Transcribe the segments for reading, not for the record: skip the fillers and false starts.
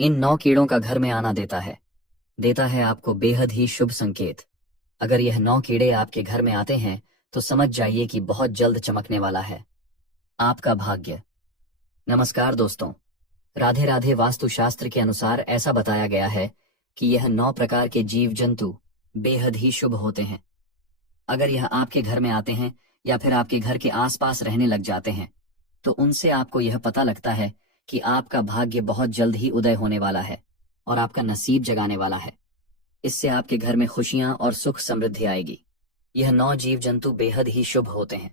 इन 9 कीड़ों का घर में आना देता है आपको बेहद ही शुभ संकेत। अगर यह 9 कीड़े आपके घर में आते हैं तो समझ जाइए कि बहुत जल्द चमकने वाला है आपका भाग्य। नमस्कार दोस्तों, राधे राधे। वास्तुशास्त्र के अनुसार ऐसा बताया गया है कि यह 9 प्रकार के जीव जंतु बेहद ही शुभ होते हैं। अगर यह आपके घर में आते हैं या फिर आपके घर के आसपास रहने लग जाते हैं तो उनसे आपको यह पता लगता है कि आपका भाग्य बहुत जल्द ही उदय होने वाला है और आपका नसीब जगाने वाला है। इससे आपके घर में खुशियां और सुख समृद्धि आएगी। यह 9 जीव जंतु बेहद ही शुभ होते हैं।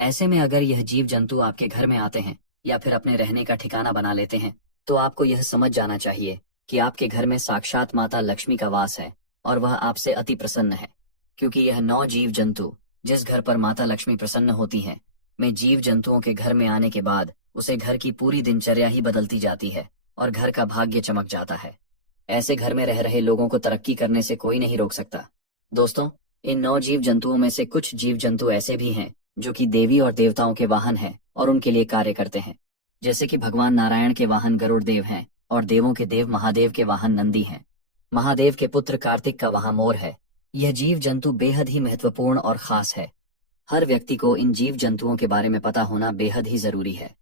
ऐसे में अगर यह जीव जंतु आपके घर में आते हैं या फिर अपने रहने का ठिकाना बना लेते हैं तो आपको यह समझ जाना चाहिए कि आपके घर में साक्षात माता लक्ष्मी का वास है और वह आपसे अति प्रसन्न है। क्योंकि यह 9 जीव जंतु जिस घर पर माता लक्ष्मी प्रसन्न होती हैं, में जीव जंतुओं के घर में आने के बाद उसे घर की पूरी दिनचर्या ही बदलती जाती है और घर का भाग्य चमक जाता है। ऐसे घर में रह रहे लोगों को तरक्की करने से कोई नहीं रोक सकता। दोस्तों, इन 9 जीव जंतुओं में से कुछ जीव जंतु ऐसे भी हैं जो कि देवी और देवताओं के वाहन हैं और उनके लिए कार्य करते हैं। जैसे कि भगवान नारायण के वाहन गरुड़ देव हैं और देवों के देव महादेव के वाहन नंदी हैं। महादेव के पुत्र कार्तिक का वाहन मोर है। यह जीव जंतु बेहद ही महत्वपूर्ण और खास है। हर व्यक्ति को इन जीव जंतुओं के बारे में पता होना बेहद ही जरूरी है।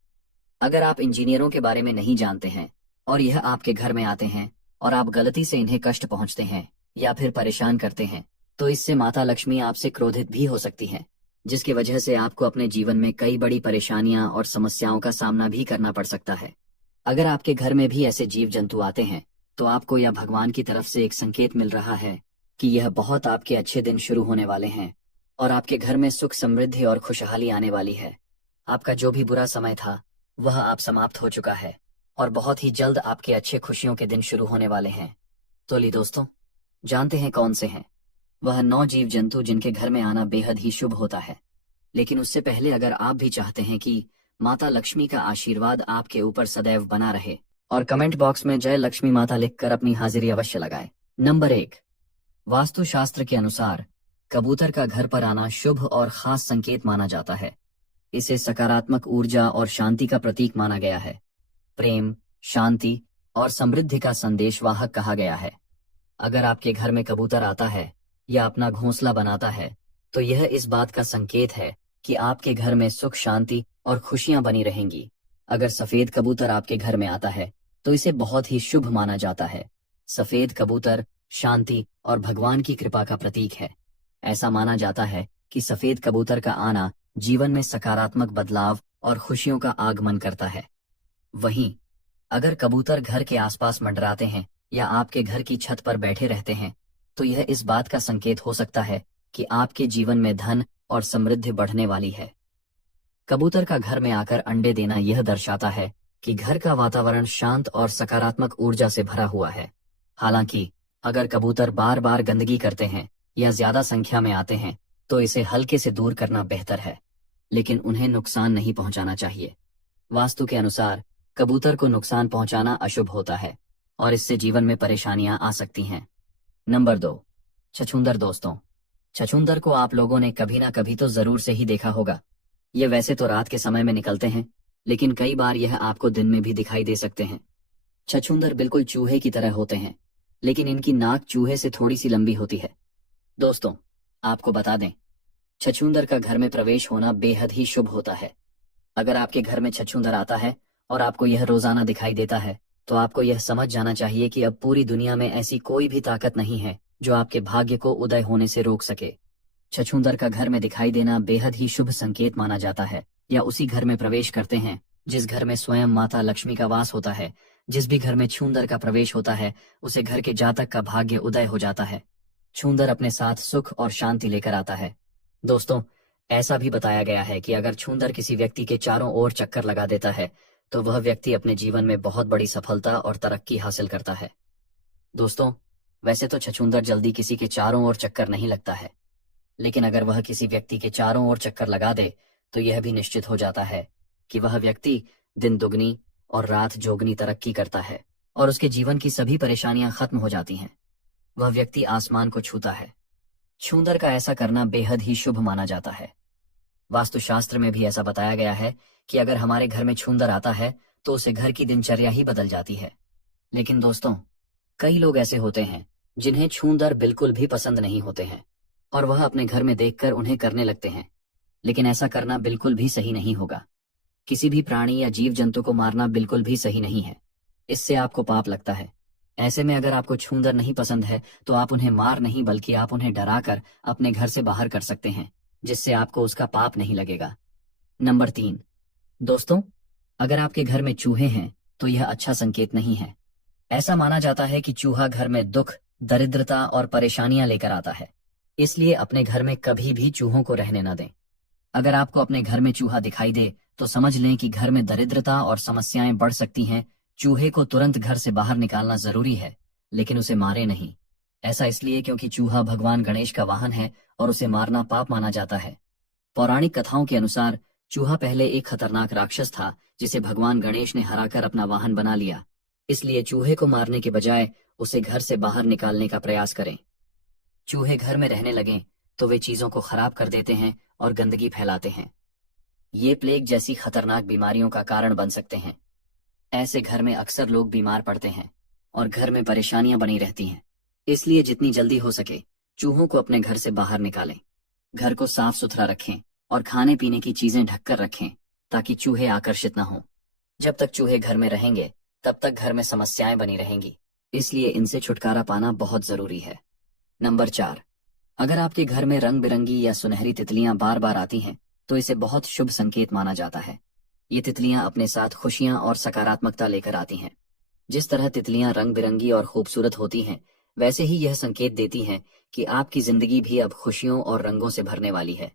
अगर आप इंजीनियरों के बारे में नहीं जानते हैं और यह आपके घर में आते हैं और आप गलती से इन्हें कष्ट पहुंचते हैं या फिर परेशान करते हैं तो इससे माता लक्ष्मी आपसे क्रोधित भी हो सकती हैं, जिसकी वजह से आपको अपने जीवन में कई बड़ी परेशानियां और समस्याओं का सामना भी करना पड़ सकता है। अगर आपके घर में भी ऐसे जीव जंतु आते हैं तो आपको यह भगवान की तरफ से एक संकेत मिल रहा है कि यह बहुत आपके अच्छे दिन शुरू होने वाले हैं और आपके घर में सुख समृद्धि और खुशहाली आने वाली है। आपका जो भी बुरा समय था वह आप समाप्त हो चुका है और बहुत ही जल्द आपके अच्छे खुशियों के दिन शुरू होने वाले हैं। तो ली दोस्तों, जानते हैं कौन से हैं वह 9 जीव जंतु जिनके घर में आना बेहद ही शुभ होता है। लेकिन उससे पहले अगर आप भी चाहते हैं कि माता लक्ष्मी का आशीर्वाद आपके ऊपर सदैव बना रहे और कमेंट बॉक्स में जय लक्ष्मी माता लिखकर अपनी हाजिरी अवश्य लगाएं। नंबर 1, वास्तुशास्त्र के अनुसार कबूतर का घर पर आना शुभ और खास संकेत माना जाता है। इसे सकारात्मक ऊर्जा और शांति का प्रतीक माना गया है। प्रेम, शांति और समृद्धि का संदेशवाहक कहा गया है। अगर आपके घर में कबूतर आता है या अपना घोंसला बनाता है तो यह इस बात का संकेत है कि आपके घर में सुख शांति और खुशियां बनी रहेंगी। अगर सफेद कबूतर आपके घर में आता है तो इसे बहुत ही शुभ माना जाता है। सफेद कबूतर शांति और भगवान की कृपा का प्रतीक है। ऐसा माना जाता है कि सफेद कबूतर का आना जीवन में सकारात्मक बदलाव और खुशियों का आगमन करता है। वहीं अगर कबूतर घर के आसपास मंडराते हैं या आपके घर की छत पर बैठे रहते हैं तो यह इस बात का संकेत हो सकता है कि आपके जीवन में धन और समृद्धि बढ़ने वाली है। कबूतर का घर में आकर अंडे देना यह दर्शाता है कि घर का वातावरण शांत और सकारात्मक ऊर्जा से भरा हुआ है। हालांकि अगर कबूतर बार बार गंदगी करते हैं या ज्यादा संख्या में आते हैं तो इसे हल्के से दूर करना बेहतर है, लेकिन उन्हें नुकसान नहीं पहुंचाना चाहिए। वास्तु के अनुसार कबूतर को नुकसान पहुंचाना अशुभ होता है और इससे जीवन में परेशानियां आ सकती हैं। नंबर 2, छछूंदर। दोस्तों, छछूंदर को आप लोगों ने कभी ना कभी तो जरूर से ही देखा होगा। ये वैसे तो रात के समय में निकलते हैं, लेकिन कई बार यह आपको दिन में भी दिखाई दे सकते हैं। छछूंदर बिल्कुल चूहे की तरह होते हैं, लेकिन इनकी नाक चूहे से थोड़ी सी लंबी होती है। दोस्तों, आपको बता दें, छछूंदर का घर में प्रवेश होना बेहद ही शुभ होता है। अगर आपके घर में छछूंदर आता है और आपको यह रोजाना दिखाई देता है तो आपको यह समझ जाना चाहिए कि अब पूरी दुनिया में ऐसी कोई भी ताकत नहीं है जो आपके भाग्य को उदय होने से रोक सके। छछूंदर का घर में दिखाई देना बेहद ही शुभ संकेत माना जाता है। या उसी घर में प्रवेश करते हैं जिस घर में स्वयं माता लक्ष्मी का वास होता है। जिस भी घर में छूंदर का प्रवेश होता है उसे घर के जातक का भाग्य उदय हो जाता है। छूंदर अपने साथ सुख और शांति लेकर आता है। दोस्तों, ऐसा भी बताया गया है कि अगर छूंदर किसी व्यक्ति के चारों ओर चक्कर लगा देता है तो वह व्यक्ति अपने जीवन में बहुत बड़ी सफलता और तरक्की हासिल करता है। दोस्तों, वैसे तो छछूंदर जल्दी किसी के चारों ओर चक्कर नहीं लगता है, लेकिन अगर वह किसी व्यक्ति के चारों ओर चक्कर लगा दे तो यह भी निश्चित हो जाता है कि वह व्यक्ति दिन दुगनी और रात जोगनी तरक्की करता है और उसके जीवन की सभी परेशानियां खत्म हो जाती हैं। वह व्यक्ति आसमान को छूता है। छूंदर का ऐसा करना बेहद ही शुभ माना जाता है। वास्तुशास्त्र में भी ऐसा बताया गया है कि अगर हमारे घर में छूंदर आता है तो उसे घर की दिनचर्या ही बदल जाती है। लेकिन दोस्तों, कई लोग ऐसे होते हैं जिन्हें छूंदर बिल्कुल भी पसंद नहीं होते हैं और वह अपने घर में देखकर उन्हें करने लगते हैं। लेकिन ऐसा करना बिल्कुल भी सही नहीं होगा। किसी भी प्राणी या जीव जंतु को मारना बिल्कुल भी सही नहीं है। इससे आपको पाप लगता है। ऐसे में अगर आपको छूंदर नहीं पसंद है तो आप उन्हें मार नहीं बल्कि आप उन्हें डराकर अपने घर से बाहर कर सकते हैं, जिससे आपको उसका पाप नहीं लगेगा। नंबर 3, दोस्तों, अगर आपके घर में चूहे हैं तो यह अच्छा संकेत नहीं है। ऐसा माना जाता है कि चूहा घर में दुख, दरिद्रता और परेशानियां लेकर आता है। इसलिए अपने घर में कभी भी चूहों को रहने न दें। अगर आपको अपने घर में चूहा दिखाई दे तो समझ लें कि घर में दरिद्रता और समस्याएं बढ़ सकती हैं। चूहे को तुरंत घर से बाहर निकालना जरूरी है, लेकिन उसे मारे नहीं। ऐसा इसलिए क्योंकि चूहा भगवान गणेश का वाहन है और उसे मारना पाप माना जाता है। पौराणिक कथाओं के अनुसार चूहा पहले एक खतरनाक राक्षस था जिसे भगवान गणेश ने हराकर अपना वाहन बना लिया। इसलिए चूहे को मारने के बजाय उसे घर से बाहर निकालने का प्रयास करें। चूहे घर में रहने लगें तो वे चीजों को खराब कर देते हैं और गंदगी फैलाते हैं। ये प्लेग जैसी खतरनाक बीमारियों का कारण बन सकते हैं। ऐसे घर में अक्सर लोग बीमार पड़ते हैं और घर में परेशानियां बनी रहती हैं। इसलिए जितनी जल्दी हो सके चूहों को अपने घर से बाहर निकालें। घर को साफ सुथरा रखें और खाने पीने की चीजें ढककर रखें ताकि चूहे आकर्षित न हों। जब तक चूहे घर में रहेंगे तब तक घर में समस्याएं बनी रहेंगी, इसलिए इनसे छुटकारा पाना बहुत जरूरी है। नंबर 4, अगर आपके घर में रंग बिरंगी या सुनहरी तितलियां बार बार आती हैं तो इसे बहुत शुभ संकेत माना जाता है। ये तितलियां अपने साथ खुशियां और सकारात्मकता लेकर आती हैं। जिस तरह तितलियां रंग बिरंगी और खूबसूरत होती हैं, वैसे ही यह संकेत देती हैं कि आपकी जिंदगी भी अब खुशियों और रंगों से भरने वाली है।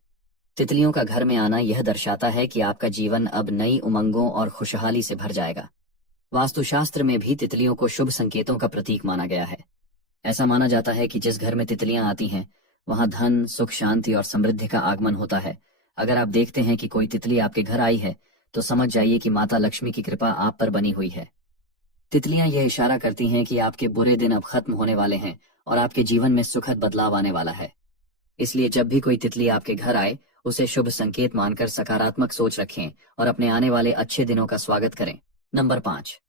तितलियों का घर में आना यह दर्शाता है कि आपका जीवन अब नई उमंगों और खुशहाली से भर जाएगा। वास्तुशास्त्र में भी तितलियों को शुभ संकेतों का प्रतीक माना गया है। ऐसा माना जाता है कि जिस घर में तितलियां आती हैं वहां धन, सुख, शांति और समृद्धि का आगमन होता है। अगर आप देखते हैं कि कोई तितली आपके घर आई है तो समझ जाइए कि माता लक्ष्मी की कृपा आप पर बनी हुई है। तितलियां यह इशारा करती हैं कि आपके बुरे दिन अब खत्म होने वाले हैं और आपके जीवन में सुखद बदलाव आने वाला है। इसलिए जब भी कोई तितली आपके घर आए उसे शुभ संकेत मानकर सकारात्मक सोच रखें और अपने आने वाले अच्छे दिनों का स्वागत करें। नंबर 5,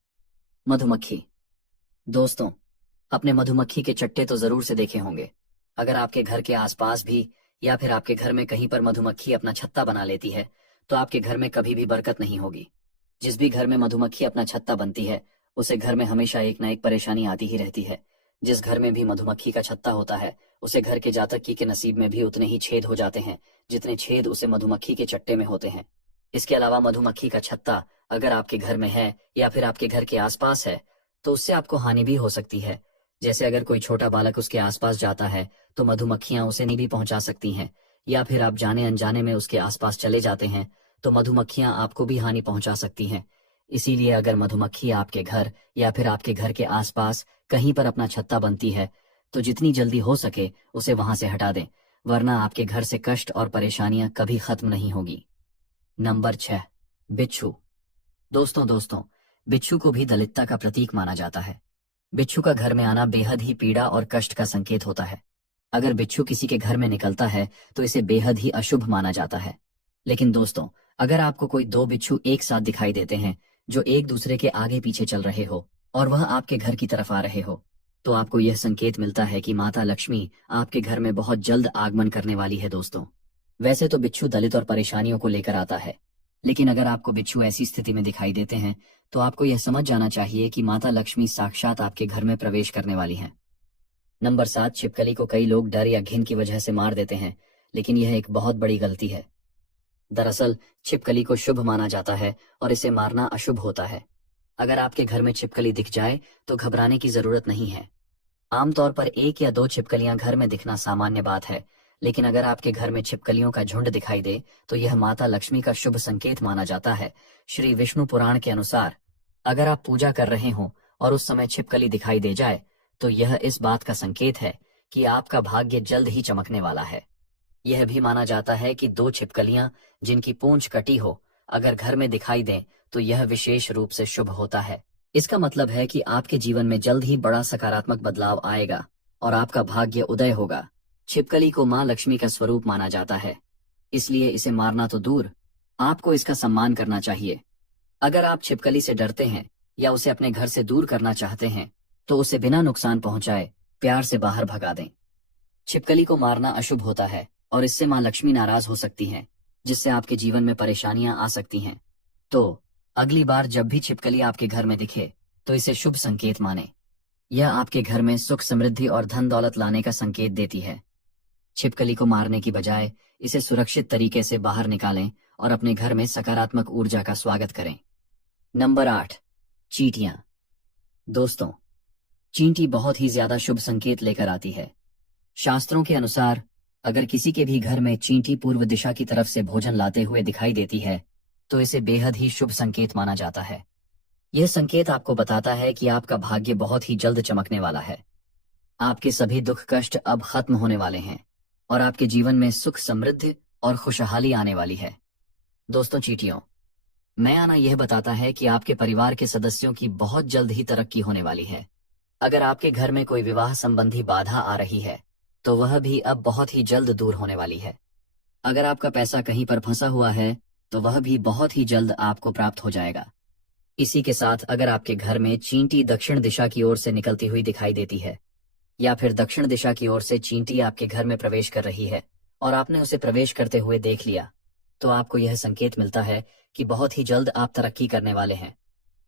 मधुमक्खी। दोस्तों, अपने मधुमक्खी के चट्टे तो जरूर से देखे होंगे। अगर आपके घर के आसपास भी या फिर आपके घर में कहीं पर मधुमक्खी अपना छत्ता बना लेती है तो आपके घर में कभी भी बरकत नहीं होगी। जिस भी घर में मधुमक्खी अपना छत्ता बनती है उसे घर में हमेशा एक न एक परेशानी आती ही रहती है। जिस घर में भी मधुमक्खी का छत्ता होता है उसे घर के जातक की के नसीब में भी उतने ही छेद हो जाते हैं जितने छेद उसे मधुमक्खी के चट्टे में होते हैं। इसके अलावा मधुमक्खी का छत्ता अगर आपके घर में है या फिर आपके घर के आसपास है तो उससे आपको हानि भी हो सकती है। जैसे अगर कोई छोटा बालक उसके आसपास जाता है तो मधुमक्खियां उसे नहीं भी पहुंचा सकती हैं, या फिर आप जाने अनजाने में उसके आसपास चले जाते हैं तो मधुमक्खियां आपको भी हानि पहुंचा सकती हैं। इसीलिए अगर मधुमक्खी आपके घर या फिर आपके घर के आसपास कहीं पर अपना छत्ता बनती है तो जितनी जल्दी हो सके उसे वहां से हटा दें, वरना आपके घर से कष्ट और परेशानियां कभी खत्म नहीं होगी। नंबर 6, बिच्छू। दोस्तों, बिच्छू को भी दलितता का प्रतीक माना जाता है। बिच्छू का घर में आना बेहद ही पीड़ा और कष्ट का संकेत होता है। अगर बिच्छू किसी के घर में निकलता है तो इसे बेहद ही अशुभ माना जाता है। लेकिन दोस्तों, अगर आपको कोई 2 बिच्छू एक साथ दिखाई देते हैं जो एक दूसरे के आगे पीछे चल रहे हो और वह आपके घर की तरफ आ रहे हो तो आपको यह संकेत मिलता है कि माता लक्ष्मी आपके घर में बहुत जल्द आगमन करने वाली है। दोस्तों, वैसे तो बिच्छू दलित और परेशानियों को लेकर आता है, लेकिन अगर आपको बिच्छू ऐसी स्थिति में दिखाई देते हैं तो आपको यह समझ जाना चाहिए कि माता लक्ष्मी साक्षात आपके घर में प्रवेश करने वाली हैं। नंबर 7, छिपकली को कई लोग डर या घिन की वजह से मार देते हैं, लेकिन यह एक बहुत बड़ी गलती है। दरअसल छिपकली को शुभ माना जाता है और इसे मारना अशुभ होता है। अगर आपके घर में छिपकली दिख जाए तो घबराने की जरूरत नहीं है। आमतौर पर 1 या 2 छिपकलियां घर में दिखना सामान्य बात है, लेकिन अगर आपके घर में छिपकलियों का झुंड दिखाई दे तो यह माता लक्ष्मी का शुभ संकेत माना जाता है। श्री विष्णु पुराण के अनुसार अगर आप पूजा कर रहे हो और उस समय छिपकली दिखाई दे जाए तो यह इस बात का संकेत है कि आपका भाग्य जल्द ही चमकने वाला है। यह भी माना जाता है कि 2 छिपकलियां जिनकी पूंछ कटी हो अगर घर में दिखाई दें तो यह विशेष रूप से शुभ होता है। इसका मतलब है कि आपके जीवन में जल्द ही बड़ा सकारात्मक बदलाव आएगा और आपका भाग्य उदय होगा। छिपकली को मां लक्ष्मी का स्वरूप माना जाता है, इसलिए इसे मारना तो दूर, आपको इसका सम्मान करना चाहिए। अगर आप छिपकली से डरते हैं या उसे अपने घर से दूर करना चाहते हैं तो उसे बिना नुकसान पहुंचाए प्यार से बाहर भगा दें। छिपकली को मारना अशुभ होता है और इससे मां लक्ष्मी नाराज हो सकती हैं, जिससे आपके जीवन में परेशानियां आ सकती हैं। तो अगली बार जब भी छिपकली आपके घर में दिखे तो इसे शुभ संकेत माने। यह आपके घर में सुख समृद्धि और धन दौलत लाने का संकेत देती है। छिपकली को मारने की बजाय इसे सुरक्षित तरीके से बाहर निकालें और अपने घर में सकारात्मक ऊर्जा का स्वागत करें। नंबर 8, चींटियां। दोस्तों, चींटी बहुत ही ज्यादा शुभ संकेत लेकर आती है। शास्त्रों के अनुसार अगर किसी के भी घर में चींटी पूर्व दिशा की तरफ से भोजन लाते हुए दिखाई देती है तो इसे बेहद ही शुभ संकेत माना जाता है। यह संकेत आपको बताता है कि आपका भाग्य बहुत ही जल्द चमकने वाला है। आपके सभी दुख कष्ट अब खत्म होने वाले हैं और आपके जीवन में सुख समृद्धि और खुशहाली आने वाली है। दोस्तों चींटियों, मैं आना यह बताता है कि आपके परिवार के सदस्यों की बहुत जल्द ही तरक्की होने वाली है। अगर आपके घर में कोई विवाह संबंधी बाधा आ रही है तो वह भी अब बहुत ही जल्द दूर होने वाली है। अगर आपका पैसा कहीं पर फंसा हुआ है तो वह भी बहुत ही जल्द आपको प्राप्त हो जाएगा। इसी के साथ अगर आपके घर में चींटी दक्षिण दिशा की ओर से निकलती हुई दिखाई देती है या फिर दक्षिण दिशा की ओर से चींटी आपके घर में प्रवेश कर रही है और आपने उसे प्रवेश करते हुए देख लिया, तो आपको यह संकेत मिलता है कि बहुत ही जल्द आप तरक्की करने वाले हैं।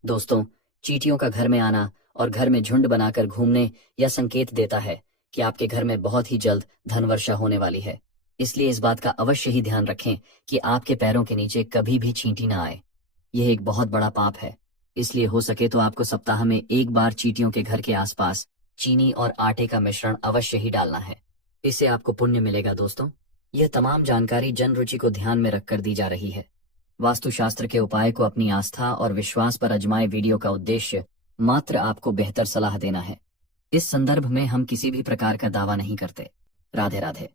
दोस्तों, चींटियों का घर में आना और घर में झुंड बनाकर घूमने यह संकेत देता है कि आपके घर में बहुत ही जल्द धन वर्षा होने वाली है। इसलिए इस बात का अवश्य ही ध्यान रखें कि आपके पैरों के नीचे कभी भी चींटी ना आए। यह एक बहुत बड़ा पाप है, इसलिए हो सके तो आपको सप्ताह में एक बार चींटियों के घर के आसपास चीनी और आटे का मिश्रण अवश्य ही डालना है। इससे आपको पुण्य मिलेगा। दोस्तों, यह तमाम जानकारी जन रुचि को ध्यान में रखकर दी जा रही है। वास्तुशास्त्र के उपाय को अपनी आस्था और विश्वास पर आजमाए वीडियो का उद्देश्य मात्र आपको बेहतर सलाह देना है। इस संदर्भ में हम किसी भी प्रकार का दावा नहीं करते। राधे राधे।